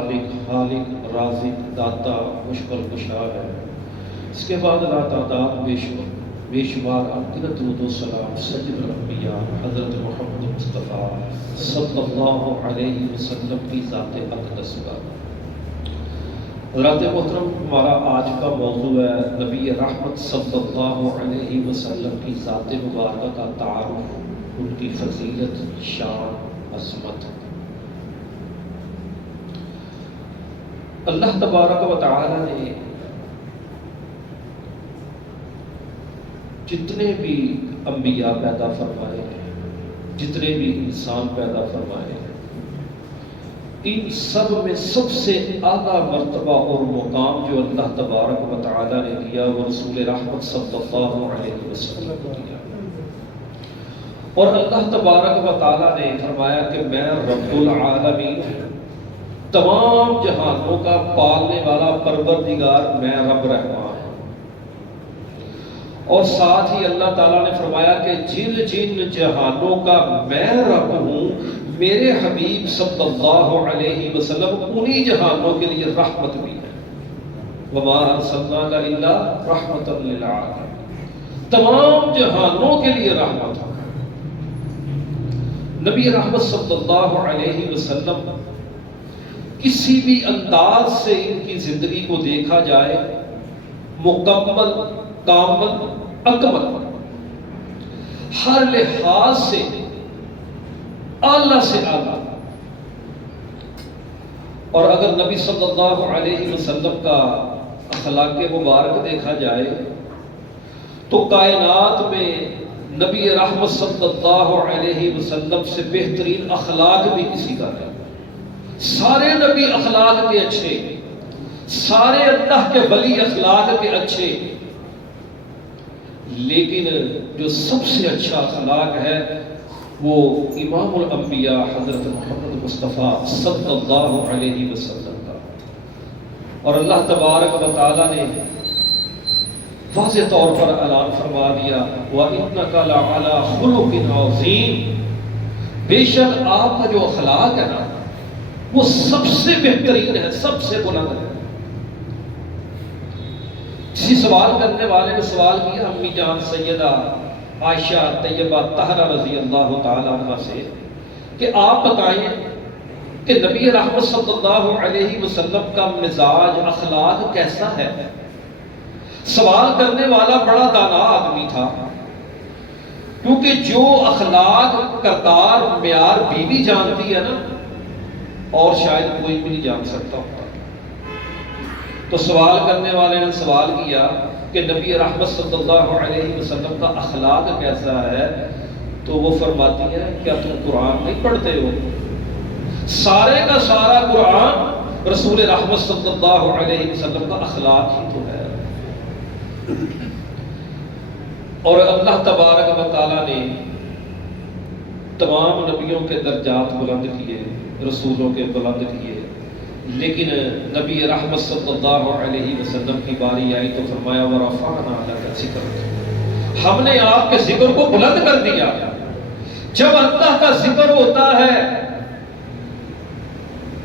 مالک، خالق، رازق، داتا، مشکل کشا ہے۔ اس کے بعد لا تعداد بے شمار انگنت درود و سلام سید الانبیاء حضرت محمد مصطفیٰ صلی اللہ علیہ وسلم کی ذات اقدس کا۔ حضرات محترم، ہمارا آج کا موضوع ہے نبی رحمت صلی اللہ علیہ وسلم کی ذات مبارکہ کا تعارف، ان کی فضیلت، شان، عظمت۔ اللہ تبارک و تعالی نے جتنے بھی انبیاء پیدا فرمائے ہیں، جتنے بھی انسان پیدا فرمائے ہیں، ان سب میں سب سے اعلیٰ مرتبہ اور مقام جو اللہ تبارک و تعالی نے دیا وہ رسول رحمت صلی اللہ علیہ وسلم کو دیا۔ اور اللہ تبارک و تعالی نے فرمایا کہ میں رب العالمین ہوں، تمام جہانوں کا پالنے والا پروردگار میں رب رحمان ہوں۔ اور ساتھ ہی اللہ تعالیٰ نے فرمایا کہ جن جن جہانوں کا میں رب ہوں، میرے حبیب صلی اللہ علیہ وسلم انہی جہانوں کے لیے رحمت بھی ہے۔ وما ارسلناک الا رحمۃ للعالمین، تمام جہانوں کے لیے رحمت ہے۔ نبی رحمت صلی اللہ علیہ وسلم کسی بھی انداز سے ان کی زندگی کو دیکھا جائے مکمل، کامل، اکمل، ہر لحاظ سے اعلیٰ سے اعلیٰ۔ اور اگر نبی صلی اللہ علیہ وسلم کا اخلاق مبارک دیکھا جائے تو کائنات میں نبی رحمت صلی اللہ علیہ وسلم سے بہترین اخلاق بھی کسی کا نہیں۔ سارے نبی اخلاق کے اچھے، سارے اللہ کے ولی اخلاق کے اچھے، لیکن جو سب سے اچھا اخلاق ہے وہ امام الانبیاء حضرت محمد مصطفیٰ صلی اللہ علیہ وسلم کا۔ اور اللہ تبارک و تعالی نے واضح طور پر اعلان فرما دیا وَإِنَّكَ لَعَلَىٰ خُلُقٍ عَظِيمٍ، بے شک آپ کا جو اخلاق ہے نا وہ سب سے بہترین ہے، سب سے بلند ہے۔ کسی سوال کرنے والے نے سوال کیا امی جان سیدہ عائشہ طیبہ طاہرہ رضی اللہ تعالی عنہ سے کہ آپ بتائیں کہ نبی رحمت صلی اللہ علیہ وسلم کا مزاج، اخلاق کیسا ہے؟ سوال کرنے والا بڑا دانا آدمی تھا، کیونکہ جو اخلاق، کردار، معیار بیوی جانتی ہے نا اور شاید کوئی بھی نہیں جان سکتا ہوتا۔ تو سوال کرنے والے نے سوال کیا کہ نبی رحمت صلی اللہ علیہ وسلم کا اخلاق کیسا ہے؟ تو وہ فرماتی ہے کیا تم قرآن نہیں پڑھتے ہو؟ سارے کا سارا قرآن رسول رحمت صلی اللہ علیہ وسلم کا اخلاق ہی تو ہے۔ اور اللہ تبارک و تعالی نے تمام نبیوں کے درجات بلند کیے، رسولوں کے بلند کیے، لیکن نبی رحمت صلی اللہ علیہ وسلم کی باری آئی تو فرمایا وَرَفَعْنَا لَكَ ذِكْرَكَ، ہم نے آپ کے ذکر کو بلند کر دیا۔ جب اللہ کا ذکر ہوتا ہے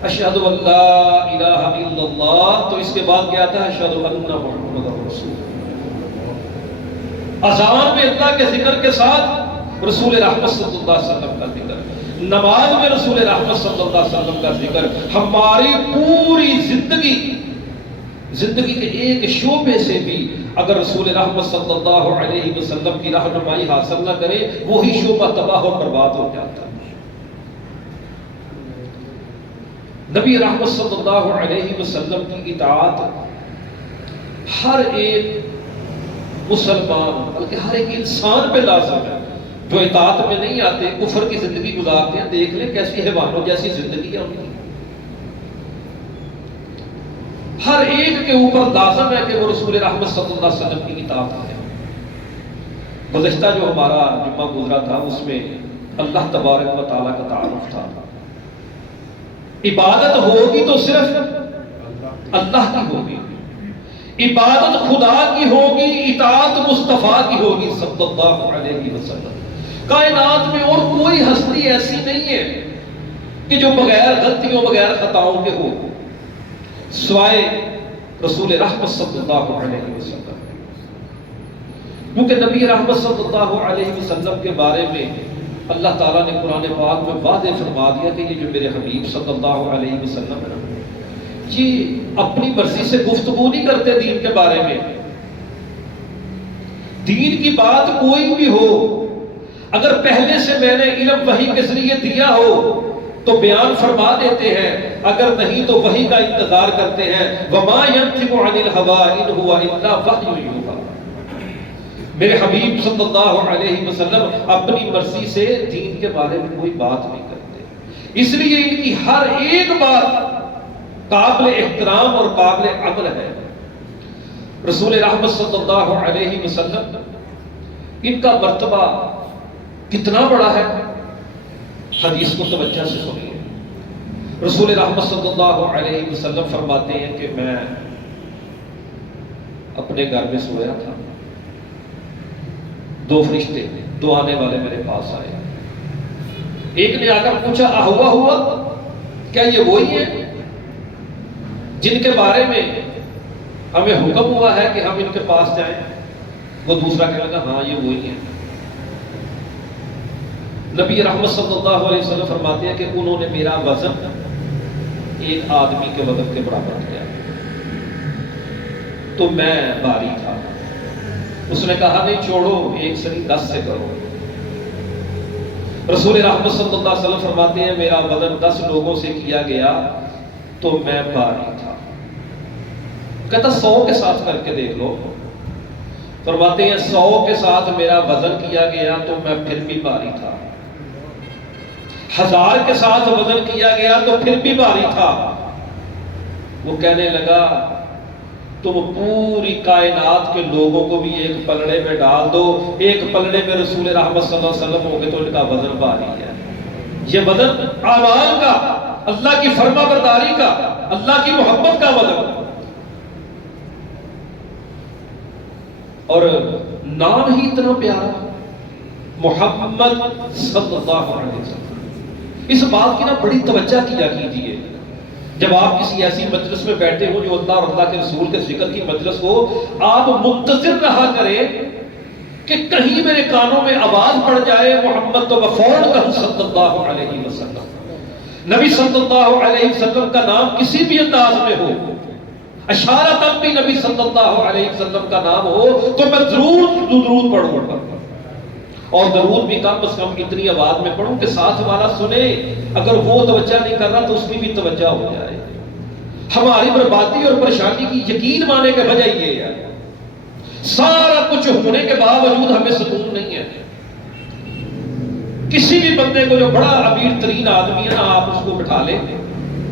اشہد ان لا الہ الا اللہ، تو اس کے بعد کیا آتا ہے اشہد ان محمد رسول اللہ۔ اذان میں اللہ کے ذکر کے ساتھ رسول رحمت صلی اللہ علیہ وسلم کا ذکر، نماز میں رسول رحمت صلی اللہ علیہ وسلم کا ذکر۔ ہماری پوری زندگی کے ایک شعبے سے بھی اگر رسول رحمت صلی اللہ علیہ وسلم کی رہنمائی حاصل نہ کرے وہی شعبہ تباہ و برباد ہو جاتا ہے۔ نبی رحمت صلی اللہ علیہ وسلم کی اطاعت ہر ایک مسلمان بلکہ ہر ایک انسان پہ لازم ہے۔ جو اطاعت میں نہیں آتے، کفر کی زندگی گزارتے ہیں، دیکھ لیں کیسی حیوانوں جیسی زندگی ہے ان کی۔ ہر ایک کے اوپر لازم ہے کہ وہ رسول رحمت صلی اللہ علیہ وسلم کی اطاعت کرے۔ گزشتہ جو ہمارا جمعہ گزرا تھا اس میں اللہ تبارک و تعالیٰ کا تعارف تھا۔ عبادت ہوگی تو صرف اللہ کی ہوگی، عبادت خدا کی ہوگی، اطاعت مصطفیٰ کی ہوگی صلی اللہ علیہ وسلم۔ کائنات میں اور کوئی ہستی ایسی نہیں ہے کہ جو بغیر غلطیوں بغیر خطاؤں کے ہو سوائے رسول رحمت صلی اللہ علیہ وسلم، کیونکہ نبی رحمت صلی اللہ علیہ وسلم کے بارے میں اللہ تعالیٰ نے قرآن پاک میں واضح فرما دیا کہ یہ جو میرے حبیب صلی اللہ علیہ وسلم ہے یہ اپنی مرضی سے گفتگو نہیں کرتے دین کے بارے میں. دین کی بات کوئی بھی ہو، اگر پہلے سے میں نے علم وحی کے ذریعے دیا ہو تو بیان فرما دیتے ہیں، اگر نہیں تو وحی کا انتظار کرتے ہیں. وما ينطق عن الهوى ان هو الا وحی یوحی. میرے حبیب صلی اللہ علیہ وسلم اپنی مرضی سے دین کے بارے میں کوئی بات نہیں کرتے، اس لیے ان کی ہر ایک بات قابل احترام اور قابل عمل ہے. رسول رحمت صلی اللہ علیہ وسلم ان کا مرتبہ کتنا بڑا ہے، حدیث کو توجہ سے سنیے. رسول رحمت صلی اللہ علیہ وسلم فرماتے ہیں کہ میں اپنے گھر میں سویا تھا، دو فرشتے دو آنے والے میرے پاس آئے. ایک نے آ کر پوچھا ہوا ہوا، کیا یہ وہی ہے جن کے بارے میں ہمیں حکم ہوا ہے کہ ہم ان کے پاس جائیں؟ وہ دوسرا کہنے لگا ہاں یہ وہی ہے. نبی رحمت صلی اللہ علیہ وسلم فرماتے ہیں کہ انہوں نے میرا وزن ایک آدمی کے وزن کے برابر کیا تو میں بھاری تھا. اس نے کہا نہیں چھوڑو، ایک سری 10 سے کرو. رسول رحمت صلی اللہ علیہ وسلم فرماتے ہیں میرا وزن 10 لوگوں سے کیا گیا تو میں بھاری تھا. کہتا 100 کے ساتھ کر کے دیکھ لو. فرماتے ہیں 100 کے ساتھ میرا وزن کیا گیا تو میں پھر بھی بھاری تھا. 1000 کے ساتھ وزن کیا گیا تو پھر بھی بھاری تھا. وہ کہنے لگا تم پوری کائنات کے لوگوں کو بھی ایک پلڑے میں ڈال دو، ایک پلڑے میں رسول رحمت صلی اللہ علیہ وسلم ہو گے تو ان کا وزن بھاری ہے. یہ وزن اعمال کا، اللہ کی فرما برداری کا، اللہ کی محبت کا وزن. اور نام ہی اتنا پیارا محمد صلی اللہ علیہ وسلم. اس بات کی نا بڑی توجہ کیا کیجیے. جب آپ کسی ایسی مجلس میں بیٹھے ہو جو اللہ اور اللہ کے رسول کے ذکر کی مجلس ہو، آپ منتظر رہا کریں کہ کہیں میرے کانوں میں آواز پڑ جائے محمد تو فوراً کہوں صلی اللہ علیہ وسلم. نبی صلی اللہ علیہ وسلم کا نام کسی بھی انداز میں ہو، اشارہ تب بھی نبی صلی اللہ علیہ وسلم کا نام ہو تو میں ضرور درود پڑھوں گا. اور درود بھی کم از کم اتنی آواز میں پڑھوں کہ ساتھ والا سنے. اگر وہ توجہ نہیں کر رہا تو اس کی بھی توجہ ہو جائے. ہماری بربادی اور پریشانی کی یقین مانے کے وجہ یہ ہے سارا کچھ ہونے کے باوجود ہمیں سکون نہیں ہے. کسی بھی بندے کو جو بڑا امیر ترین آدمی ہے نا، آپ اس کو بٹھا لیں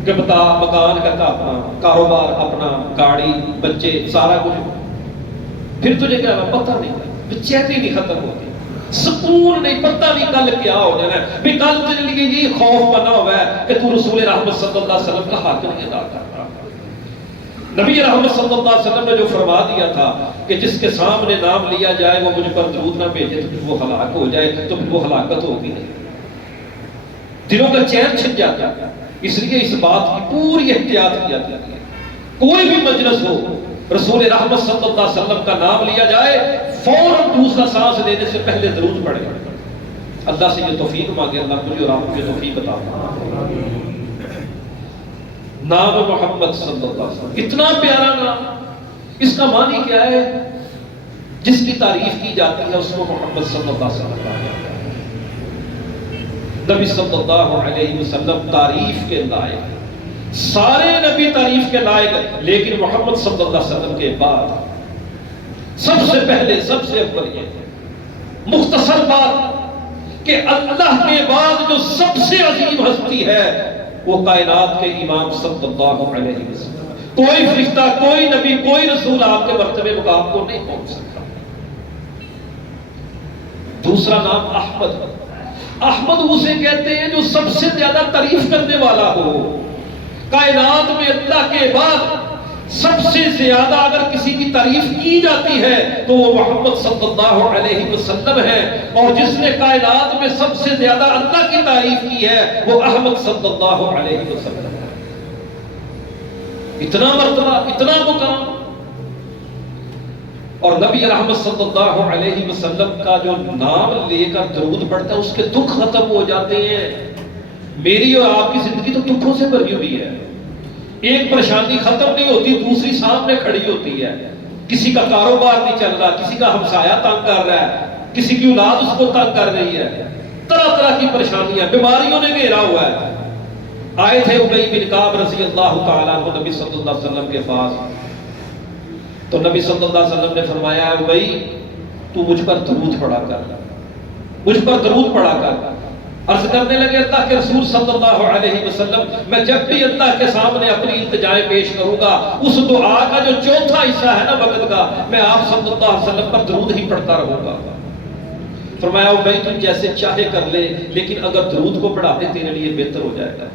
کہ بتا مکان کا اپنا، کاروبار اپنا، گاڑی، بچے، سارا کچھ، پھر تجھے کیا پتہ نہیں، بے چینی نہیں ختم ہوتی، سکون نہیں، پتہ نہیں کل کیا ہو جانا ہے. بھی کل تیرے لیے یہ خوف بنا ہوا ہے کہ تو رسول رحمت صلی اللہ علیہ وسلم کا حق نہیں ادا کر رہا. نبی رحمت صلی اللہ علیہ وسلم نے جو فرما دیا تھا کہ جس کے سامنے نام لیا جائے وہ مجھ پر درود نہ بھیجے تو پھر وہ ہلاک ہو جائے، تو پھر وہ ہلاکت ہوگی نہیں. دلوں کا چین چھن جاتا ہے. اس لیے اس بات کی پوری احتیاط کیا جاتی ہے. کوئی بھی مجلس ہو، رسول رحمت صلی اللہ علیہ وسلم کا نام لیا جائے فوراً دوسرا سانس لینے سے پہلے درود پڑھے. اللہ سے یہ توفیق مانگے، اللہ مجھے اور آپ کو یہ توفیق عطا فرمائے. نام محمد صلی اللہ علیہ وسلم اتنا پیارا نام، اس کا معنی کیا ہے؟ جس کی تعریف کی جاتی ہے اس کو محمد صلی اللہ علیہ وسلم کہا جاتا ہے. نبی صلی اللہ علیہ وسلم تعریف کے لائق، سارے نبی تعریف کے لائق، لیکن محمد صلی اللہ علیہ وسلم کے بعد سب سے پہلے سب سے اول یہ مختصر بات کہ اللہ کے بعد جو سب سے عظیم ہستی ہے وہ کائنات کے امام صلی اللہ علیہ وسلم. کوئی فرشتہ، کوئی نبی، کوئی رسول آپ کے مرتبے مقام کو نہیں پہنچ سکتا. دوسرا نام احمد. احمد اسے کہتے ہیں جو سب سے زیادہ تعریف کرنے والا ہو. کائنات میں اللہ کے بعد سب سے زیادہ اگر کسی کی تعریف کی جاتی ہے تو وہ محمد صلی اللہ علیہ وسلم ہے، اور جس نے کائنات میں سب سے زیادہ اللہ کی تعریف کی ہے وہ احمد صلی اللہ علیہ وسلم ہے۔ اتنا مرتبہ، اتنا مقام، اور نبی رحمت صلی اللہ علیہ وسلم کا جو نام لے کر درود پڑھتا ہے اس کے دکھ ختم ہو جاتے ہیں۔ میری اور آپ کی زندگی تو دکھوں سے بھری ہوئی ہے، ایک پریشانی ختم نہیں ہوتی دوسری سامنے کھڑی ہوتی ہے۔ کسی کا کاروبار نہیں چل رہا، کسی کا ہمسایہ تنگ کر رہا ہے، کسی کی اولاد اس کو تنگ کر رہی ہے، طرح طرح کی پریشانیاں، بیماریوں نے گھیرا ہوا ہے۔ آئے تھے ابی بن کعب رضی اللہ تعالیٰ عنہ نبی صلی اللہ علیہ وسلم کے پاس، تو نبی صلی اللہ علیہ وسلم نے فرمایا ابی تو مجھ پر درود پڑھا کر، مجھ پر درود پڑھا کر۔ عرض کرنے لگے اللہ کے رسول صلی اللہ علیہ وسلم، میں جب بھی اللہ کے سامنے اپنی التجائیں پیش کروں گا اس دعا کا جو چوتھا حصہ ہے نا وقت کا، میں آپ صلی اللہ علیہ وسلم پر درود ہی پڑھتا رہوں گا۔ فرمایا بھائی تم جیسے چاہے کر لے، لیکن اگر درود کو پڑھا دے تیرے لیے بہتر ہو جائے گا۔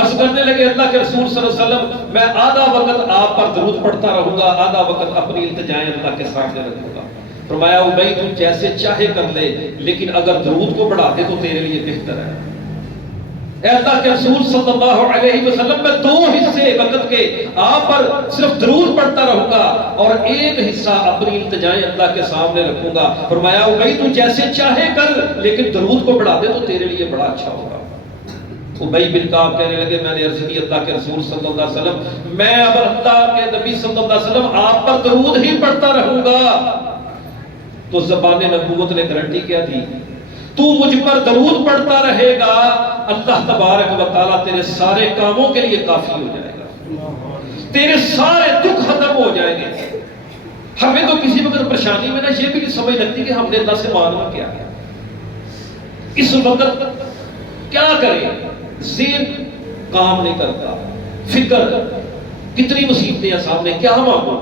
عرض کرنے لگے اللہ کے رسول صلی اللہ علیہ وسلم، میں آدھا وقت آپ پر درود پڑھتا رہوں گا، آدھا وقت اپنی التجائیں اللہ کے سامنے رکھوں گا۔ فرمایا بھائی تم جیسے چاہے کر لے، لیکن اگر درود کو بڑھا دے تو تیرے لیے بہتر ہے۔ اے اللہ کے رسول صلی اللہ علیہ وسلم، میں دو حصے وقت کے آپ پر صرف درود پڑھتا رہوں گا اور ایک حصہ اپنی التجائیں اللہ کے سامنے رکھوں گا۔ فرمایا بھائی تم جیسے چاہے کر، لیکن درود کو بڑھا دے تو تیرے لیے بڑا اچھا ہوگا۔ ابی بن کعب کہنے لگے میں نے عرض کی اللہ کے رسول صلی اللہ علیہ وسلم، میں اب اللہ کے نبی صلی اللہ علیہ وسلم آپ پر درود ہی پڑھتا رہوں گا۔ تو زبان نبوت نے گارنٹی کیا دی، تو مجھ پر درود پڑھتا رہے گا، اللہ تبارک و تعالیٰ تیرے سارے کاموں کے لیے کافی ہو جائے گا، تیرے سارے دکھ ختم ہو جائیں گے۔ ہمیں تو کسی وقت پریشانی میں نا یہ بھی نہیں سمجھ لگتی کہ ہم نے اللہ سے مانگا کیا ہے، اس وقت کیا کریں، ذہن کام نہیں کرتا، فکر کتنی مصیبتیں ہیں سامنے، کیا مانگو؟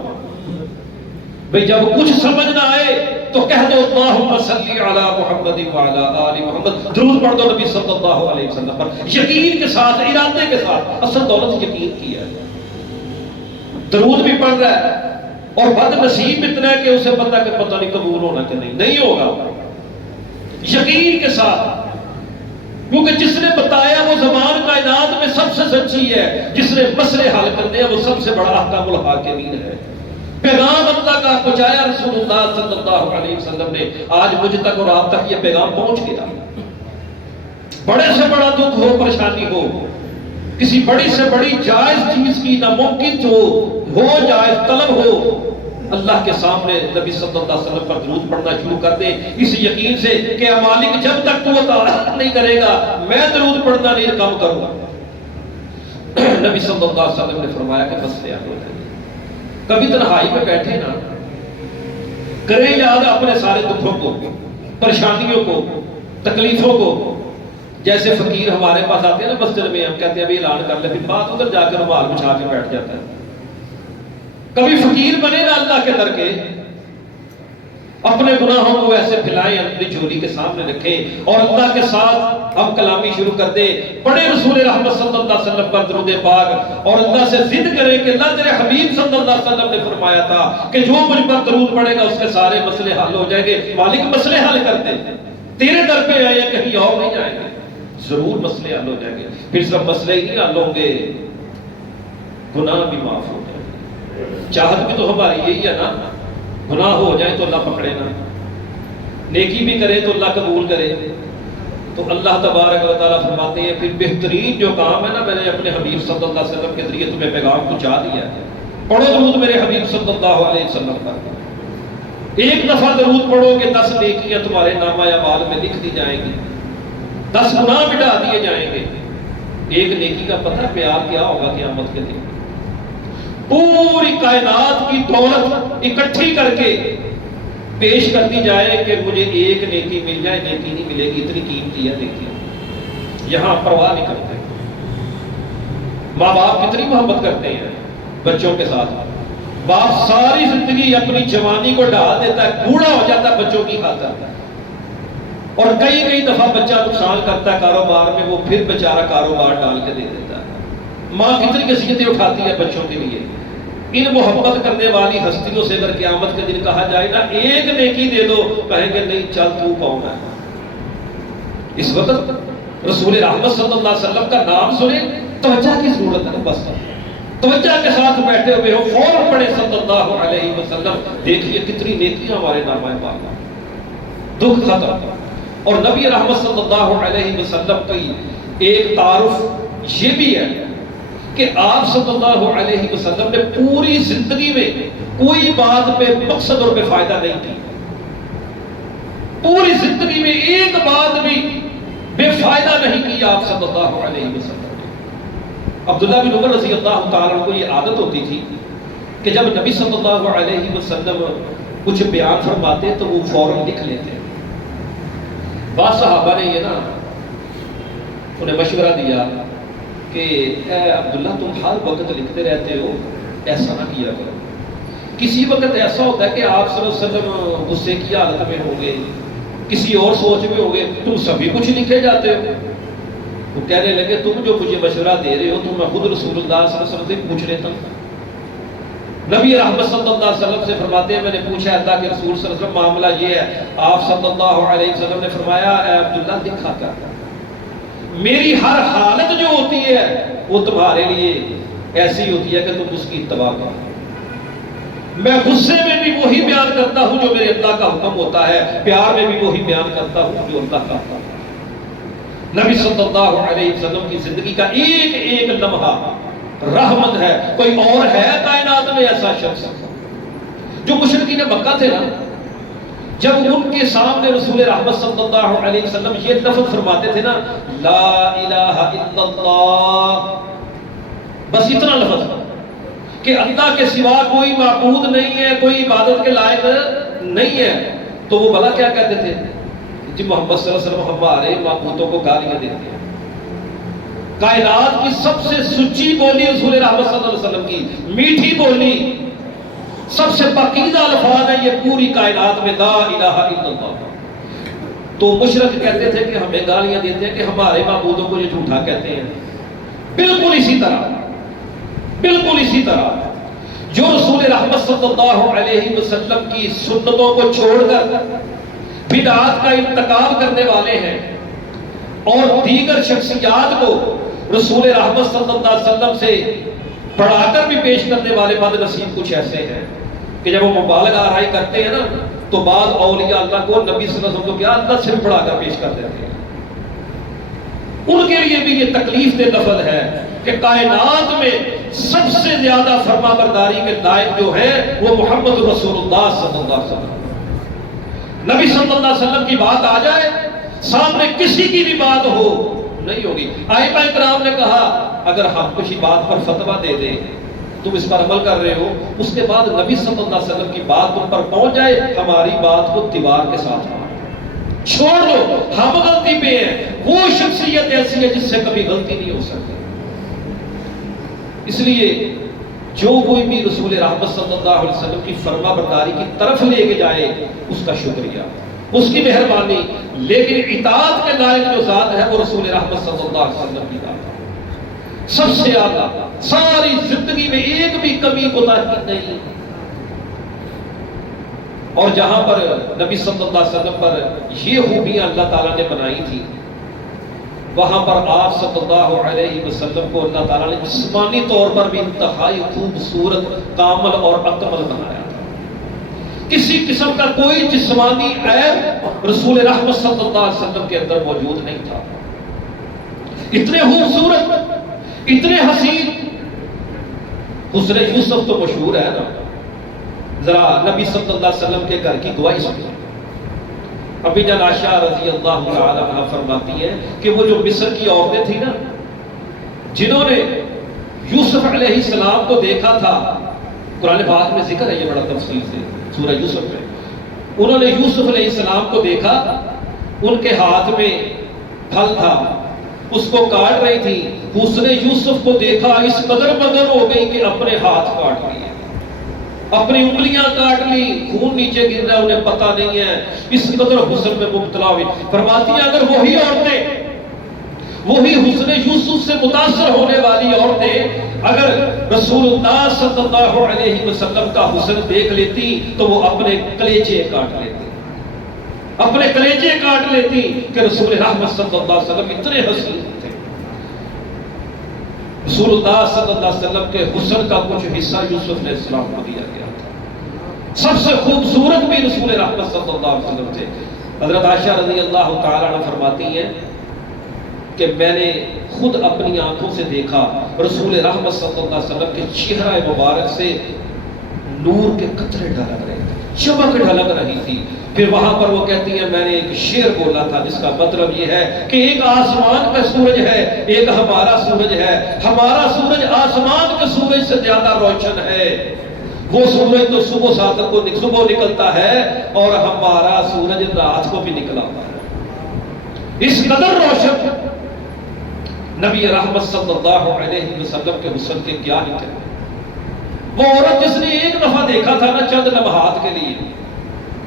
بھئی جب کچھ سمجھ نہ آئے تو کہہ دو اللہم صلی علی محمد وعلی آل محمد، درود پڑھ دو نبی صلی اللہ علیہ وسلم پر، یقین کے ساتھ، ارادے کے ساتھ۔ اصل دولت یقین کی ہے، درود بھی پڑھ رہا ہے اور بد نصیب اتنا ہے کہ اسے پتہ کہ پتہ نہیں قبول ہونا کہ نہیں ہوگا، یقین کے ساتھ، کیونکہ جس نے بتایا وہ زبان کائنات میں سب سے سچی ہے، جس نے مسئلے حل کرنے ہیں وہ سب سے بڑا احکام الحاکمین ہے۔ پیغام اللہ کا پہنچایا رسول اللہ صلی اللہ علیہ وسلم نے، آج مجھ تک اور آپ تک یہ پیغام پہنچ گیا۔ بڑے سے بڑا دکھ ہو، پریشانی ہو، کسی بڑی سے بڑی جائز چیز کی ناممکن ہو جائز طلب ہو، اللہ کے سامنے نبی صلی اللہ علیہ وسلم پر درود پڑھنا شروع کر دیں، اس یقین سے کہ مالک جب تک تو عطا نہیں کرے گا میں درود پڑھنا نہیں کم کروں گا۔ نبی صلی اللہ علیہ وسلم نے فرمایا کہ مسئلے حل ہو جائیں۔ کبھی تنہائی میں بیٹھے نا، کریں یاد اپنے سارے دکھوں کو، پریشانیوں کو، تکلیفوں کو۔ جیسے فقیر ہمارے پاس آتے ہیں نا مسجد میں، ہم کہتے ہیں ابھی اعلان کر لیں، پھر بات ادھر جا کر رومال بچھا کے بیٹھ جاتا ہے۔ کبھی فقیر بنے نا اللہ کے در کے، اپنے گناہوں کو ایسے پھیلائیں، اپنی جھولی کے سامنے رکھیں اور اللہ کے ساتھ ہم کلامی شروع کر دیں، پڑھے رسول رحمت صلی اللہ علیہ وسلم پر درود پاک اور اللہ سے ضد کریں کہ اللہ تیرے حبیب صلی اللہ علیہ وسلم نے فرمایا تھا کہ جو مجھ پر درود پڑھے گا اس کے سارے مسئلے حل ہو جائیں گے۔ مالک مسئلے حل کرتے ہیں، تیرے در پہ آئے ہیں، کہیں اور نہیں جائیں گے، ضرور مسئلے حل ہو جائیں گے۔ پھر سب مسئلے ہی نہیں حل ہوں گے، گناہ بھی معاف ہو جائیں گے۔ چاہت بھی تو ہماری یہی ہے نا، گناہ ہو جائے تو اللہ پکڑے نا، نیکی بھی کرے تو اللہ قبول کرے۔ تو اللہ تبارک و تعالیٰ فرماتے ہیں پھر بہترین جو کام ہے نا، میں نے اپنے حبیب صلی اللہ علیہ وسلم کے ذریعے تمہیں پیغام پہنچا دیا ہے، پڑھو درود میرے حبیب صلی اللہ علیہ وسلم پر۔ ایک دفعہ درود پڑھو کہ 10 نیکیاں تمہارے نامہ اعمال میں لکھ دی جائیں گی، 10 گناہ مٹا دیے جائیں گے۔ ایک نیکی کا پتہ پیار کیا ہوگا قیامت کے دن، پوری کائنات کی دولت اکٹھی کر کے پیش کر دی جائے کہ مجھے ایک نیکی مل جائے، نیکی نہیں ملے گی، اتنی قیمتی ہے نیکی۔ یہاں پرواہ نہیں کرتے، ماں باپ کتنی محبت کرتے ہیں بچوں کے ساتھ، باپ ساری زندگی اپنی جوانی کو ڈال دیتا ہے، بوڑھا ہو جاتا ہے بچوں کی خاطر، اور کئی دفعہ بچہ نقصان کرتا ہے کاروبار میں، وہ پھر بیچارہ کاروبار ڈال کے دے دیتا ہے۔ ماں کتنی نصیحتیں اٹھاتی ہے بچوں کے لیے. ان محبت کرنے والی ہستیوں سے اگر قیامت کے دن کہا جائے نا ایک نیکی دے دو، کہیں گے نہیں چل تو کون ہے. اس وقت رسول رحمت صلی اللہ علیہ وسلم کا نام سنے توجہ کی ضرورت ہے. بس توجہ کے ساتھ بیٹھے ہوئے ہو فوراً پڑھے صلی اللہ علیہ وسلم. دیکھیے کتنی نیکیاں ہمارے نامہ پاک، دکھ ختم. اور نبی رحمت صلی اللہ علیہ وسلم کی ایک تعارف یہ بھی ہے کہ آپ صلی اللہ علیہ وسلم نے پوری زندگی میں کوئی بات پہ مقصد اور بے فائدہ نہیں کی. پوری زندگی میں ایک بات بھی بے فائدہ نہیں کی آپ صلی اللہ علیہ وسلم. عبداللہ بن عمر رضی اللہ تعالیٰ کو یہ عادت ہوتی تھی کہ جب نبی صلی اللہ علیہ وسلم کچھ بیان فرماتے تو وہ فوراً لکھ لیتے. بعض صحابہ نے یہ نا انہیں مشورہ دیا کہ اے عبداللہ تم ہر وقت لکھتے رہتے ہو، ایسا نہ کیا کرو. کسی وقت ایسا ہوتا ہے کہ آپ صلی اللہ علیہ وسلم غصے کی حالت میں ہوں گے، کسی اور سوچ میں ہوں گے، تم سبھی کچھ لکھے جاتے ہو. وہ کہنے لگے تم جو مجھے مشورہ دے رہے ہو تو میں خود رسول اللہ صلی اللہ علیہ وسلم سے پوچھ لیتا ہوں. نبی رحمت صلی اللہ علیہ وسلم سے فرماتے ہیں میں نے پوچھا اللہ کے رسول صلی اللہ علیہ وسلم معاملہ یہ ہے. آپ صلی اللہ علیہ وسلم نے فرمایا اے عبداللہ لکھا کر، میری ہر حالت جو ہوتی ہے وہ تمہارے لیے ایسی ہوتی ہے کہ تم اس کی اتباع کرو. میں غصے میں بھی وہی بیان کرتا ہوں جو میرے اللہ کا حکم ہوتا ہے، پیار میں بھی وہی بیان کرتا ہوں جو اللہ کا حکم ہے. نبی صلی اللہ علیہ وسلم کی زندگی کا ایک ایک لمحہ رحمت ہے. کوئی اور ہے کائنات میں ایسا شخص؟ جو مشرکین مکہ تھے نا، جب ان کے سامنے رسول رحمت صلی اللہ علیہ وسلم یہ لفظ فرماتے تھے نا لا الہ الا اللہ، بس اتنا لفظ کہ اللہ کے سوا کوئی معبود نہیں ہے، کوئی عبادت کے لائق نہیں ہے، تو وہ بھلا کیا کہتے تھے؟ جی محمد صلی اللہ علیہ وسلم ہمارے معبودوں کو گالیاں دیتے ہیں. کائنات کی سب سے سچی بولی رسول رحمت صلی اللہ علیہ وسلم کی، میٹھی بولی، سب سے پاکیزہ الفاظ ہے یہ پوری کائنات میں لا الہ الا اللہ. تو مشرک کہتے تھے کہ ہمیں گالیاں دیتے ہیں کہ ہمارے معبودوں کو یہ جھوٹا کہتے ہیں. بالکل اسی طرح جو رسول رحمت صلی اللہ علیہ وسلم کی سنتوں کو چھوڑ کر بدعات کا ارتکاب کرنے والے ہیں اور دیگر شخصیات کو رسول رحمت صلی اللہ علیہ وسلم سے بڑھا کر بھی پیش کرنے والے بد نصیب کچھ ایسے ہیں کہ جب وہ مبالغہ آرائی کرتے ہیں نا تو بعض اولیاء اللہ کو نبی صلی اللہ علیہ وسلم کو کیا اللہ سے بڑھا کر پیش کر دیتے ہیں. ان کے لیے بھی یہ تکلیف دہ لفظ ہے کہ کائنات میں سب سے زیادہ فرما برداری کے لائق جو ہیں وہ محمد رسول اللہ صلی اللہ علیہ وسلم. نبی صلی اللہ علیہ وسلم کی بات آ جائے سامنے کسی کی بھی بات ہو نہیں ہوگی. ائمہ کرام نے کہا اگر ہم کسی بات پر فتویٰ دے دیں تم اس پر عمل کر رہے ہو، اس کے بعد نبی صلی اللہ علیہ وسلم کی بات تم پر پہنچ جائے ہماری بات کو دیوار کے ساتھ چھوڑ دو، ہم غلطی پہ ہیں. وہ شخصیت ایسی ہے جس سے کبھی غلطی نہیں ہو سکتی. اس لیے جو کوئی بھی رسول رحمت صلی اللہ علیہ وسلم کی فرما برداری کی طرف لے کے جائے اس کا شکریہ، اس کی مہربانی، لیکن اطاعت کے لائق جو ذات ہے وہ رسول رحمت صلی اللہ علیہ وسلم کی ذات ہے. سب سے اعلیٰ، ساری زندگی میں ایک بھی کمی کوتاہی نہیں. اور جہاں پر نبی صلی اللہ علیہ وسلم پر یہ خوبیاں اللہ تعالیٰ نے بنائی تھی وہاں پر آپ صلی اللہ علیہ وسلم کو اللہ تعالیٰ نے جسمانی طور پر بھی انتہائی خوبصورت، کامل اور اکمل بنایا تھا. کسی قسم کا کوئی جسمانی عیب رسول رحمت صلی اللہ علیہ وسلم کے اندر موجود نہیں تھا. اتنے خوبصورت، اتنے حسین. حسن یوسف تو مشہور ہے نا، ذرا نبی صلی اللہ علیہ وسلم کے گھر کی گواہی سنیں. ابھی جان عائشہ رضی اللہ تعالی عنہا فرماتی ہے کہ وہ جو مصر کی عورتیں تھیں نا جنہوں نے یوسف علیہ السلام کو دیکھا تھا، قرآن پاک میں ذکر ہے یہ بڑا تفصیل سے سورہ یوسف میں، انہوں نے یوسف علیہ السلام کو دیکھا، ان کے ہاتھ میں پھل تھا، اس کو کاٹ رہی تھی. حسن یوسف کو دیکھا اس قدر مگن ہو گئی کہ اپنے ہاتھ کاٹ لیے، اپنی انگلیاں کاٹ لی، خون نیچے گر رہا انہیں پتہ نہیں ہے، اس قدر حسن میں مبتلا ہوئی. فرماتی ہیں اگر وہی عورتیں وہی حسن یوسف سے متاثر ہونے والی عورتیں اگر رسول اللہ صلی اللہ علیہ وسلم کا حسن دیکھ لیتی تو وہ اپنے کلیجے کاٹ لیتی، اپنے کلیجے کاٹ لیتی کہ رسول رحمت صلی اللہ علیہ وسلم اتنے حسین تھے۔ رسول اللہ صلی اللہ علیہ وسلم کے حسن کا کچھ حصہ یوسف علیہ السلام کو دیا گیا تھا۔ سب سے خوبصورت بھی رسول رحمت صلی اللہ علیہ وسلم تھے۔ حضرت عائشہ رضی اللہ تعالیٰ عنہ فرماتی ہیں کہ میں نے خود اپنی آنکھوں سے دیکھا رسول رحمت صلی اللہ علیہ وسلم کے چہرہ مبارک سے نور کے قطرے ڈھلک رہے تھے، چمک ڈھلک رہی تھی۔ پھر وہاں پر وہ کہتی ہیں میں نے ایک شعر بولا تھا جس کا مطلب یہ ہے کہ ایک آسمان کا سورج ہے، ایک ہمارا سورج ہے، ہمارا سورج آسمان کے سورج سے زیادہ روشن ہے، وہ سورج تو صبح نکلتا ہے اور ہمارا سورج رات کو بھی نکلا ہوا ہے۔ اس قدر روشن نبی رحمت صلی اللہ علیہ وسلم کے حسن کے کیا نکلے۔ وہ عورت جس نے ایک دفعہ دیکھا تھا نا چند لمحات کے لیے،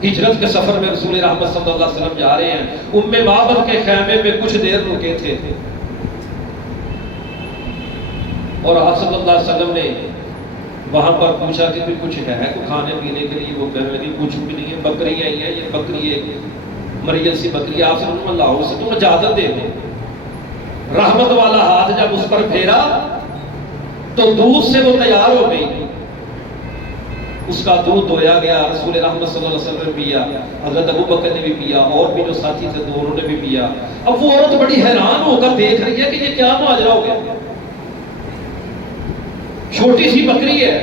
ہجرت کے سفر میں رسول رحمت صلی اللہ علیہ وسلم جا رہے ہیں، ام معبد کے خیمے میں کچھ دیر رکے تھے اور آپ صلی اللہ علیہ وسلم نے وہاں پر پوچھا کہ کچھ ہے کوئی کھانے پینے کے لیے؟ وہ کہنے لگی کچھ بھی نہیں ہے، بکریاں ہی ہیں، یہ بکری ایک مریض سی بکری، آپ صلی اللہ علیہ وسلم تم اجازت دے دو۔ رحمت والا ہاتھ جب اس پر پھیرا تو دودھ سے وہ تیار ہو گئی، اس کا دودھ دھویا گیا، رسول رحمت صلی اللہ علیہ وسلم نے پیا، حضرت ابو بکر نے بھی پیا، اور بھی جو ساتھی تھے دونوں نے بھی پیا۔ اب وہ عورت بڑی حیران ہو کر دیکھ رہی ہے کہ یہ کیا ماجرا ہو گیا، چھوٹی سی بکری ہے،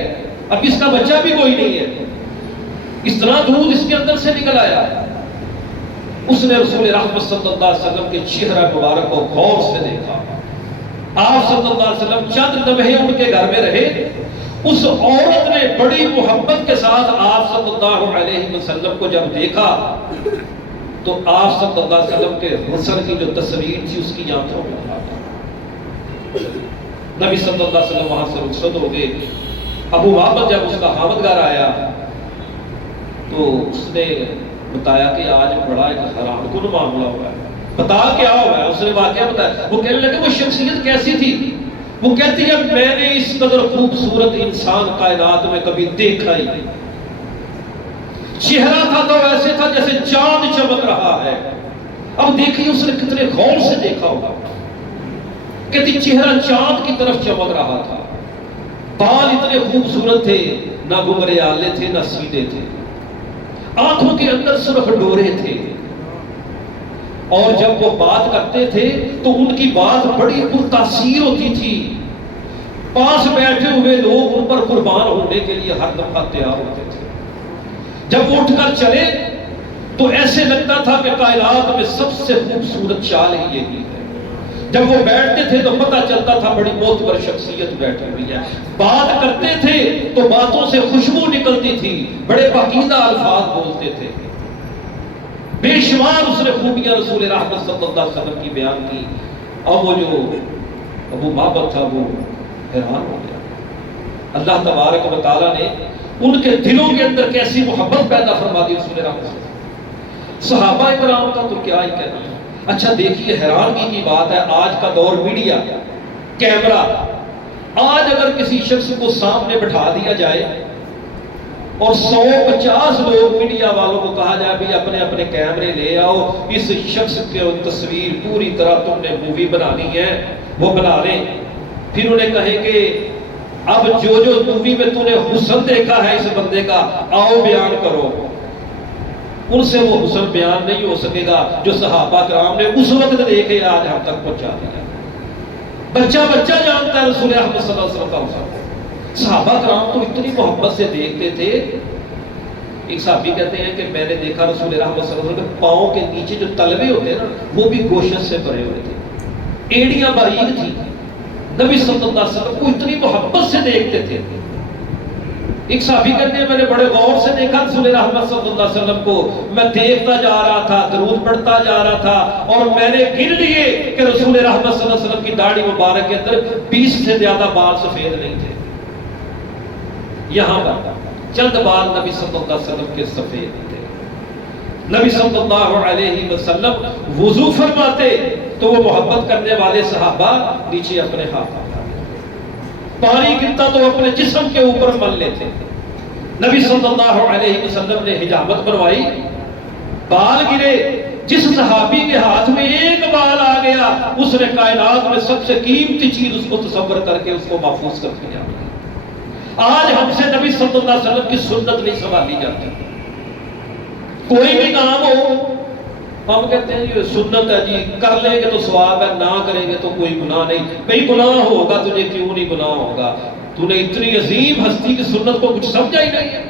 اب اس کا بچہ بھی کوئی نہیں ہے، اس طرح دودھ اس کے اندر سے نکل آیا۔ اس نے رسول رحمت صلی اللہ علیہ وسلم کے چہرہ مبارک کو غور سے دیکھا۔ آپ صلی اللہ علیہ وسلم چند لمحے ان کے گھر میں رہے، اس عورت نے بڑی محبت کے ساتھ آپ صلی اللہ علیہ وسلم کو جب دیکھا تو آپ صلی اللہ علیہ وسلم کے حسن کی جو تصویر تھی اس کی آنکھوں میں آ گئی۔ نبی صلی اللہ علیہ وسلم وہاں سے رخصت ہو گئے۔ ابو معبد جب اس کا خامدگار آیا تو اس نے بتایا کہ آج بڑا ایک حرام کن معاملہ ہوا ہے، بتا کیا ہوا ہے؟ اس نے واقعہ بتایا۔ وہ کہنے لگے وہ شخصیت کیسی تھی؟ وہ کہتی ہے میں نے اس قدر خوبصورت انسان کائنات میں کبھی دیکھا ہی نہیں، چہرہ تھا تو ایسے تھا جیسے چاند چمک رہا ہے۔ اب دیکھیے اس نے کتنے غور سے دیکھا ہوگا، کہتی چہرہ چاند کی طرف چمک رہا تھا، بال اتنے خوبصورت تھے، نہ گمرے آلے تھے نہ سیدھے تھے، آنکھوں کے اندر سرخ ڈورے تھے، اور جب وہ بات کرتے تھے تو ان کی بات بڑی پرتاثیر ہوتی تھی، پاس بیٹھے ہوئے لوگ ان پر قربان ہونے کے لیے ہر دفعہ تیار ہوتے تھے۔ جب وہ اٹھ کر چلے تو ایسے لگتا تھا کہ کائنات میں سب سے خوبصورت چال ہی یہی ہے۔ جب وہ بیٹھتے تھے تو پتہ چلتا تھا بڑی معتبر شخصیت بیٹھی ہوئی ہے، بات کرتے تھے تو باتوں سے خوشبو نکلتی تھی، بڑے پاکیزہ الفاظ بولتے تھے، بے شمار اس نے خوبیاں رسول رحمت صلی اللہ علیہ وسلم کی بیان کی۔ اور وہ جو ابو معبد تھا وہ حیران ہو گیا۔ اللہ تبارک و تعالیٰ نے ان کے دلوں کے اندر کیسی محبت پیدا فرما دی رسول رحمت صلی اللہ علیہ وسلم۔ صحابہ کرام کا تو کیا ہی کہنا۔ اچھا دیکھیے حیرانگی کی بات ہے، آج کا دور میڈیا، کیمرہ، آج اگر کسی شخص کو سامنے بٹھا دیا جائے اور 150 لوگ میڈیا والوں کو کہا جائے بھی اپنے اپنے کیمرے لے آؤ، اس شخص کی تصویر پوری طرح تم نے مووی بنانی ہے، وہ بنا لیں، پھر انہیں کہیں کہ اب جو جو مووی میں تم نے حسن دیکھا ہے اس بندے کا آؤ بیان کرو۔ ان سے وہ حسن بیان نہیں ہو سکے گا جو صحابہ کرام نے اس وقت دیکھے آج ہم تک پہنچا دیا۔ بچہ بچہ جانتا ہے رسول احمد صلی اللہ علیہ وسلم کا حسن۔ صحابہ کرام تو اتنی محبت سے دیکھتے تھے، ایک صحابی کہتے ہیں کہ میں نے دیکھا رسول رحمت صلی اللہ علیہ وسلم کے پاؤں کے نیچے جو تلوے ہوتے ہیں نا وہ بھی گوشت سے بھرے ہوئے تھے، ایڑیاں باریک تھی، نبی صلی اللہ علیہ وسلم کو اتنی محبت سے دیکھتے تھے۔ ایک صحابی کہتے ہیں میں نے بڑے غور سے دیکھا رسول رحمت صلی اللہ علیہ وسلم کو، میں دیکھتا جا رہا تھا، درود پڑھتا جا رہا تھا، اور میں نے گن لیے کہ رسول رحمت صلی اللہ علیہ وسلم کی داڑھی مبارک کے اندر 20 سے زیادہ بال سفید نہیں تھے۔ یہاں پر چند بال نبی صلی اللہ علیہ وسلم کے سفید تھے۔ نبی صلی اللہ علیہ وسلم وضو فرماتے تو وہ محبت کرنے والے صحابہ نیچے اپنے ہاتھ اٹھا، پانی گرتا تو اپنے جسم کے اوپر مل لیتے۔ نبی صلی اللہ علیہ وسلم نے حجامت بنوائی، بال گرے، جس صحابی کے ہاتھ میں ایک بال آ گیا اس نے کائنات میں سب سے قیمتی چیز اس کو تصور کر کے اس کو محفوظ کر دیا۔ آج ہم سے نبی صلی اللہ علیہ وسلم کی سنت نہیں سنبھالی جاتی، کوئی بھی کام ہو ہم کہتے ہیں یہ سنت ہے جی، کر لیں گے تو ثواب ہے، نہ کریں گے تو کوئی گناہ نہیں۔ بھئی گناہ ہوگا تجھے کیوں نہیں گناہ ہوگا؟ تو نے اتنی عظیم ہستی کی سنت کو کچھ سمجھا ہی نہیں ہے۔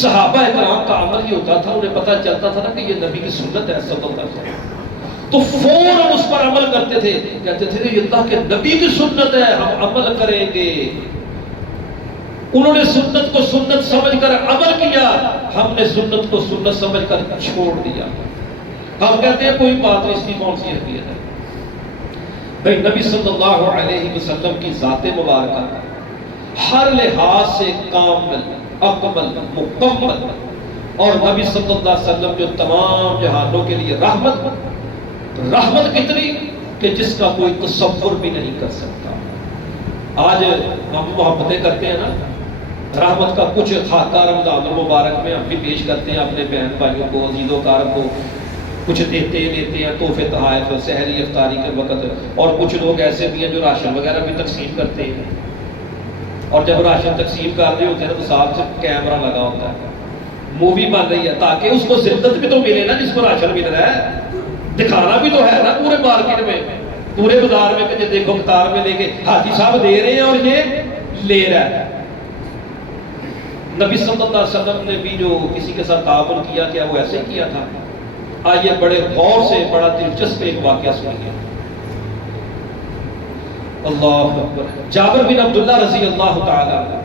صحابہ اکرام کا عمل یہ ہوتا تھا، انہیں پتہ چلتا تھا نا کہ یہ نبی کی سنت ہے صلی اللہ علیہ وسلم، تو فوراً اس پر عمل کرتے تھے، کہتے تھے کہ یہ اللہ کے نبی کی سنت ہے، ہم عمل کریں گے۔ انہوں نے سنت کو سنت سمجھ کر عمل کیا، ہم نے سنت کو سنت سمجھ کر چھوڑ دیا۔ ہم کہتے ہیں کوئی بات نہیں، اس کی کون سی حیثیت ہے؟ بھئی نبی صلی اللہ علیہ وسلم کی ذات مبارکہ ہر لحاظ سے کامل، اکمل، مکمل، اور نبی صلی اللہ علیہ وسلم جو تمام جہانوں کے لیے رحمت کتنی کہ جس کا کوئی تصور بھی نہیں کر سکتا۔ آج ہم محبتیں کرتے ہیں نا، رحمت کا کچھ خاکہ رمضان المبارک میں ہم بھی پیش کرتے ہیں اپنے بہن بھائیوں کو، عزیز و اقارب کو، کچھ دیتے لیتے ہیں تحفے تحائف سحری افطاری کے وقت، اور کچھ لوگ ایسے بھی ہیں جو راشن وغیرہ بھی تقسیم کرتے ہیں، اور جب راشن تقسیم کر رہے ہوتے ہیں تو ساتھ سے کیمرہ لگا ہوتا ہے، مووی بن رہی ہے تاکہ اس کو زندت بھی تو ملے نا جس کو راشن مل رہا ہے، دکھانا بھی تو ہے نا پورے مارکیٹ میں، پورے بازار میں کہ دیکھو قطار میں لے کے حاجی صاحب دے رہے ہیں اور یہ لے رہا ہے۔ نبی صلی اللہ علیہ وسلم نے بھی جو کسی کے ساتھ تعاون کیا، کیا وہ ایسے ہی کیا تھا؟ آئیے بڑے غور سے بڑا دلچسپ ایک واقعہ سنیے۔ اللہ اکبر۔ جابر بن عبداللہ رضی اللہ تعالی عنہ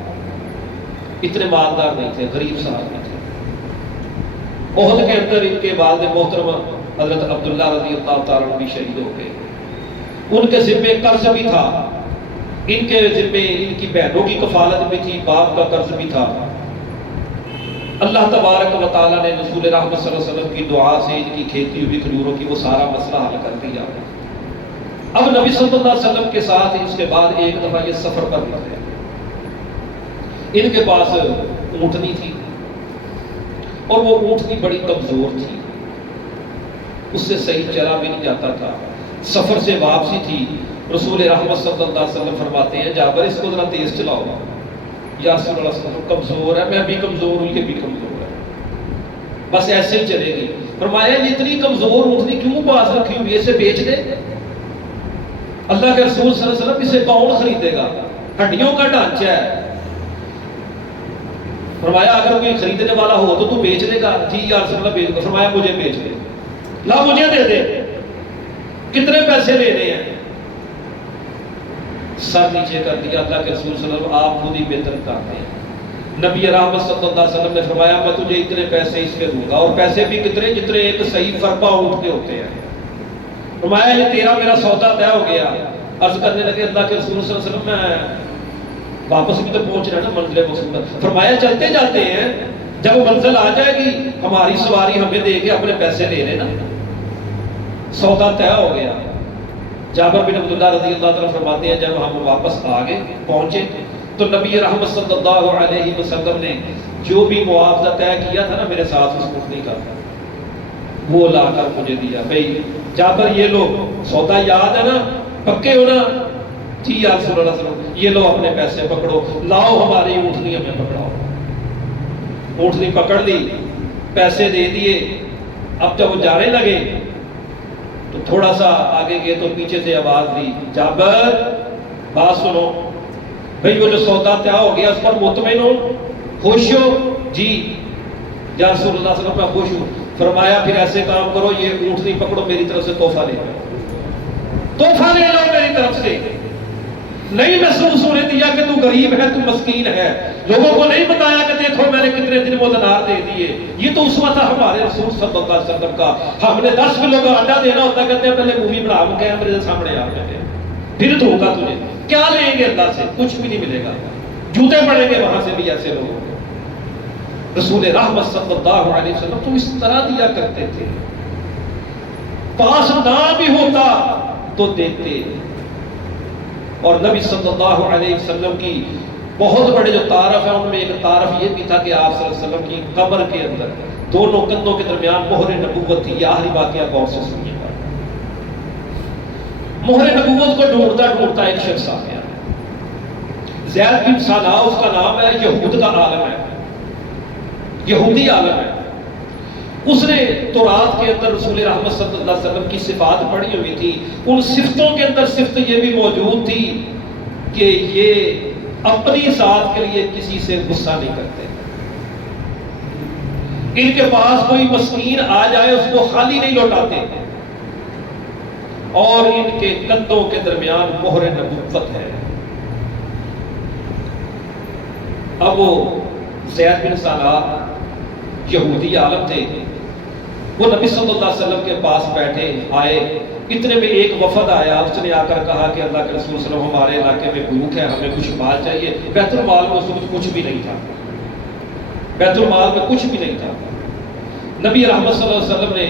اتنے مالدار نہیں تھے، غریب صحابی تھے۔ احد کے اندر ان کے والد محترم حضرت عبداللہ رضی اللہ تعالی عنہ بھی شہید ہو گئے۔ ان کے ذمے قرض بھی تھا، ان کے ذمے ان کی بہنوں کی کفالت بھی تھی، باپ کا قرض بھی تھا۔ اللہ تبارک و تعالیٰ نے رسول رحمت صلی اللہ علیہ وسلم کی دعا سے ان کی کھیتی ہوئی کھجوروں کی وہ سارا مسئلہ حل کر دیا۔ اب نبی صلی اللہ علیہ وسلم کے ساتھ اس کے بعد ایک دفعہ یہ سفر پر نکلے۔ ان کے پاس اونٹنی تھی، اور وہ اونٹنی بڑی کمزور تھی، اس سے صحیح چلا بھی نہیں جاتا تھا۔ سفر سے واپسی تھی، رسول رحمت صلی اللہ علیہ وسلم فرماتے ہیں جابر اس کو ذرا تیز چلاؤ۔ یا رسول اللہ صلی اللہ علیہ وسلم کمزور ہے، میں بھی کمزور ہوں، یہ بھی کمزور ہے، بس ایسے ہی چلے گی۔ فرمایا یہ اتنی کمزور اونٹنی کیوں پاس رکھی ہوئی ہے، اسے بیچ دے۔ اللہ کے رسول صلی اللہ علیہ وسلم اسے کون خریدے گا، ہڈیوں کا ڈھانچہ ہے۔ فرمایا اگر کوئی خریدنے والا ہو تو بیچ دے گا؟ جی یا رسول اللہ بیچ دے۔ فرمایا مجھے بیچ دے، لا مجھے دے دے، کتنے پیسے لینے ہیں؟ سر نیچے کر دیا۔ اللہ کے رسول صلی اللہ علیہ وسلم آپ خود ہی بہتر کرتے ہیں۔ نبی رحمت صلی اللہ علیہ وسلم نے فرمایا میں تجھے اتنے پیسے اس کے دوں گا، اور پیسے بھی کتنے جتنے ایک صحیح فرپا اونٹ کے ہوتے ہیں۔ فرمایا یہ تیرا میرا سودا طے ہو گیا۔ عرض کرنے لگے اللہ کے رسول صلی اللہ علیہ وسلم میں واپس بھی تو پہنچ رہا نا منزل مقصود۔ فرمایا چلتے جاتے ہیں، جب منزل آ جائے گی ہماری سواری ہمیں دے کے اپنے پیسے لے لینا، سودا طے ہو گیا۔ جابر بن عبداللہ رضی اللہ عنہ فرماتے ہیں جب ہم واپس آگے پہنچے تو نبی رحمت صلی اللہ علیہ وسلم نے جو بھی معاوضہ طے کیا تھا نا میرے ساتھ اس اونٹنی کا، وہ لا کر مجھے دیا۔ بھئی جابر یہ لو، سودا یاد ہے نا، پکے ہو نا؟ جی یا رسول اللہ صلی اللہ علیہ وسلم، یہ لو اپنے پیسے پکڑو، لاؤ ہماری اونٹنی ہمیں پکڑاؤ۔ اونٹنی پکڑ لی، پیسے دے دیے۔ اب جب وہ جانے لگے تو تھوڑا سا آگے گئے تو پیچھے سے آواز دی جابر بات سنو، بھئی وہ جو سودا طے ہو گیا اس پر مطمئن ہو، خوش ہو؟ جی یا رسول اللہ صلی اللہ علیہ وسلم میں خوش ہوں۔ فرمایا پھر ایسے کام کرو، یہ اونٹنی پکڑو، میری طرف سے تحفہ لے لو، تحفہ لے لو میری طرف سے۔ نہیں محسوس ہونے دیا کہ تو غریب ہے، تو مسکین ہے، لوگوں کو نہیں بتایا کہ دیکھو میں نے کتنے دن وہ دینار دے دیے۔ یہ تو اسوہ تھا ہمارے رسول صلی اللہ علیہ وسلم کا۔ ہم نے 10 کلو کا انڈا دینا ہوتا، کہتے ہیں پہلے مووی بنا کے کیمرے سامنے آ گئے، پھر تو ہوگا تجھے کیا لیں گے اللہ سے؟ کچھ بھی نہیں ملے گا، جوتے پڑیں گے وہاں سے بھی ایسے لوگ۔ رسول رحمت صلی اللہ علیہ وسلم تو اس طرح دیا کرتے تھے۔ پاس نہ بھی ہوتا تو دیتے. اور نبی صلی اللہ علیہ وسلم کی بہت بڑے جو تعارف ہے ان میں ایک تعارف یہ بھی تھا کہ آپ صلی اللہ علیہ وسلم کی قبر کے اندر دونوں کندھوں کے درمیان مہر نبوت تھی. یہ آخری واقعہ غور سے سنیے گا. مہر نبوت کو ڈھونڈتا ڈھونڈتا ایک شخص آ گیا. زید بن سالہ اس کا نام ہے. یہود کا عالم ہے, یہودی عالم ہے. اس نے تورات کے اندر رسول رحمت صلی اللہ علیہ وسلم کی صفات پڑھی ہوئی تھی. ان صفتوں کے اندر صفت یہ بھی موجود تھی کہ یہ اپنی ذات کے لیے کسی سے غصہ نہیں کرتے. ان کے پاس کوئی مسکین آ جائے اس کو خالی نہیں لوٹاتے. اور ان کے کندھوں کے درمیان مہر نبوت ہے. اب وہ زید بن سالہ یہودی عالم تھے. وہ نبی صلی اللہ علیہ وسلم کے پاس بیٹھے آئے. اتنے میں ایک وفد آیا. اس نے آ کر کہا کہ اللہ کے رسول صلی اللہ علیہ وسلم ہمارے علاقے میں بھوک ہے, ہمیں کچھ مال چاہیے. بیت المال میں اس وقت کچھ بھی نہیں تھا. بیت المال میں کچھ بھی نہیں تھا. نبی رحمت صلی اللہ علیہ وسلم نے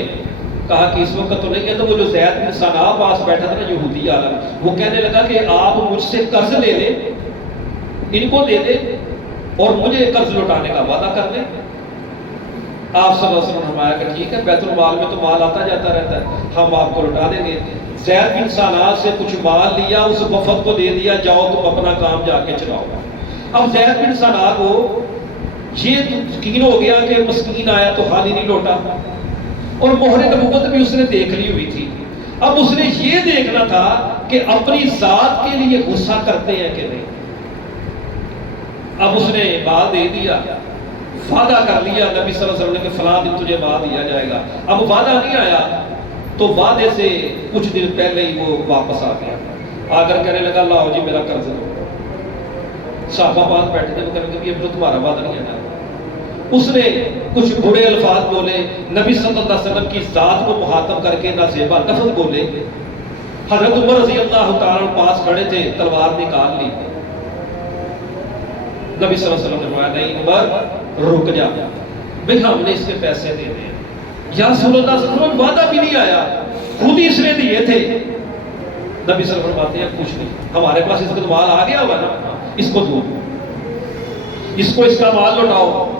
کہا کہ اس وقت تو نہیں ہے. تو وہ جو زید بن سالہ پاس بیٹھا تھا نا یہودی عالم, وہ کہنے لگا کہ آپ مجھ سے قرض لے لیں, ان کو دے دیں اور مجھے قرض لوٹانے کا وعدہ کر دیں. آپ صلی اللہ علیہ وسلم نے فرمایا کہ ٹھیک ہے, بیت المال میں تو مال آتا جاتا رہتا ہے, ہم آپ کو لوٹا دیں گے. زید بن سالہ سے کچھ مال لیا, اس وفد کو دے دیا, جاؤ تم اپنا کام جا کے چلاؤ. اب زید بن سالہ کو یہ یقین ہو گیا کہ مسکین آیا تو خالی نہیں لوٹا, اور مہر نبوت بھی اس نے دیکھ لی ہوئی تھی. اب اس نے یہ دیکھنا تھا کہ اپنی ذات کے لیے غصہ کرتے ہیں کہ نہیں. اب اس نے مال دے دیا, وعدہ کر لیا نبی صلی اللہ علیہ وسلم نے کہ فلاں دن تجھے مال دیا جائے گا. اب وعدہ نہیں آیا تو وعدے سے کچھ دن پہلے ہی وہ واپس آ گیا. آ کر کہنے لگا لاؤ جی میرا قرض دو. صحابہ پاس بیٹھے تھے, وہ کہنے لگے یہ تو تمہارا وعدہ نہیں ہے. اس نے کچھ برے الفاظ بولے, نبی صلی اللہ علیہ وسلم کی ذات کو مخاطب کر کے نازیبا لفظ بولے. حضرت عمر رضی اللہ تعالیٰ پاس کھڑے تھے, تلوار نکال لی. نبی صلی اللہ علیہ وسلم نے فرمایا نہیں عمر رک جا, بھئی ہم نے اس کے پیسے دے دیں. یا رسول اللہ صلی اللہ علیہ وسلم وعدہ بھی نہیں آیا, خود ہی اس نے دیے تھے. نبی صلی اللہ علیہ وسلم فرماتے ہیں کچھ نہیں, ہمارے پاس اس کا مال آ گیا ہوا نا, اس کو دو, اس کو اس کا مال لوٹاؤ.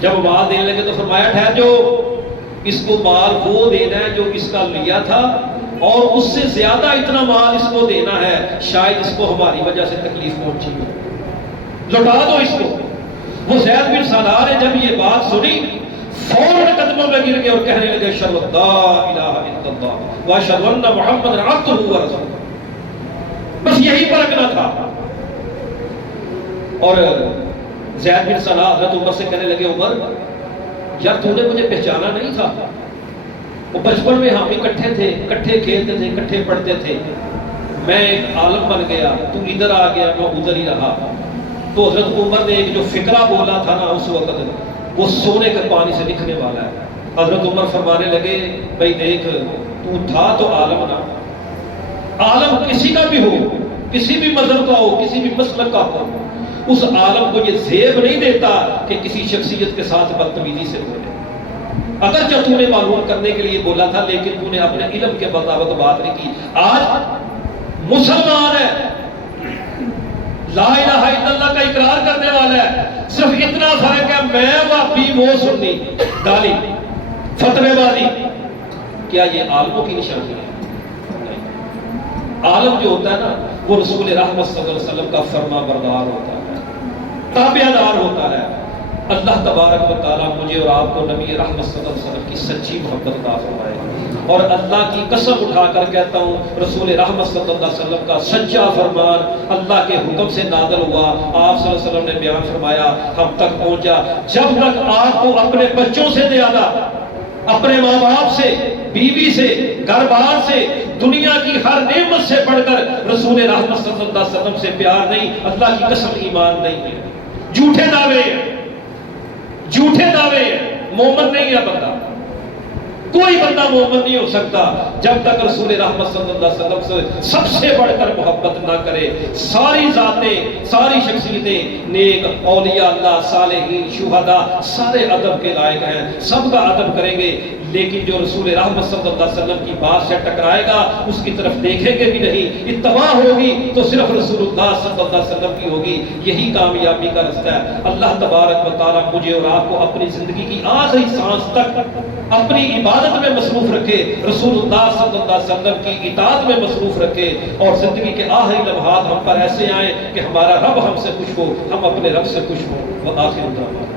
جب مال دینے لگے تو فرمایا ٹھہر جو, اس کو مال وہ دینا ہے جو اس کا لیا تھا, اور اس سے زیادہ اتنا مال اس کو دینا ہے, شاید اس کو ہماری وجہ سے تکلیف پہنچی ہو, لوٹا دو اس کو. وہ زید بن سالہ نے جب یہ بات سنی فوراً قدموں میں گر گئے اور کہنے لگے اشہد ان لا الہ الا اللہ واشہد ان محمد عبدہ ورسولہ. بس یہی پرکھنا تھا. اور زید بن سالہ حضرت عمر سے کہنے لگے عمر یار تو نے مجھے پہچانا نہیں تھا, وہ بچپن میں ہم اکٹھے تھے, اکٹھے کھیلتے تھے, اکٹھے پڑھتے تھے, میں ایک عالم بن گیا, تو ادھر آ گیا, میں ادھر ہی رہا. تو حضرت عمر نے ایک جو فقرہ بولا تھا نا اس وقت, وہ سونے کے پانی سے لکھنے والا ہے. حضرت عمر فرمانے لگے بھائی دیکھ تو تھا تو عالم نا, عالم کسی کا بھی ہو, کسی بھی مذہب کا ہو, کسی بھی مسلک کا ہو, اس عالم کو یہ زیب نہیں دیتا کہ کسی شخصیت کے ساتھ بدتمیزی سے بولے. اگرچہ تو نے معلوم کرنے کے لیے بولا تھا لیکن تو نے اپنے علم کے مطابق بات نہیں کی. آج مسلمان ہے, لا الہ الا اللہ کا اقرار کرنے والا ہے, صرف اتنا فرق ہے میں وہابی وہ سنی, گالی فتوے بازی. کیا یہ عالموں کی نشانی ہے؟ عالم جو ہوتا ہے نا وہ رسول رحمت صلی اللہ علیہ وسلم کا فرما بردار ہوتا ہے, تابع دار ہوتا ہے. اللہ تبارک و تعالیٰ مجھے اور آپ کو نبی رحمت صلی اللہ علیہ وسلم کی سچی محبت عطا فرمائے. اور اللہ کی قسم اٹھا کر کہتا ہوں رسول رحمت صلی اللہ علیہ وسلم کا سچا فرمان اللہ کے حکم سے نازل ہوا. آپ صلی اللہ علیہ وسلم نے بیان فرمایا ہم تک پہنچا جب تک آپ کو اپنے بچوں سے زیادہ, اپنے ماں باپ سے, بیوی سے, گھر بار سے, دنیا کی ہر نعمت سے بڑھ کر رسول رحمت صلی اللہ علیہ وسلم سے پیار نہیں, اللہ کی قسم ایمان نہیں ہے. جھوٹے دعوے ہیں, جھوٹے دعوے ہیں. مومن نہیں ہے بندہ, کوئی بندہ مومن نہیں ہو سکتا جب تک رسول رحمت صلی اللہ علیہ وسلم سے سب سے بڑھ کر محبت نہ کرے. ساری ذاتیں, ساری شخصیتیں, نیک اولیاء اللہ, صالحین, شہداء, سارے ادب کے لائق ہیں, سب کا ادب کریں گے. لیکن جو رسول رحمت صلی اللہ علیہ وسلم کی بات سے ٹکرائے گا اس کی طرف دیکھیں گے بھی نہیں، اتباع ہوگی تو صرف رسول اللہ صلی اللہ علیہ وسلم کی ہوگی، یہی کامیابی کا رستہ ہے۔ اللہ تبارک و تعالیٰ مجھے اور آپ کو اپنی زندگی کی آخری سانس تک اپنی عبادت میں مصروف رکھے، رسول اللہ صلی اللہ علیہ وسلم کی اطاعت میں مصروف رکھے، اور زندگی کے آخری لمحات ہم پر ایسے آئیں کہ ہمارا رب ہم سے خوش ہو، ہم اپنے رب سے خوش ہوں۔ وآخر دعوانا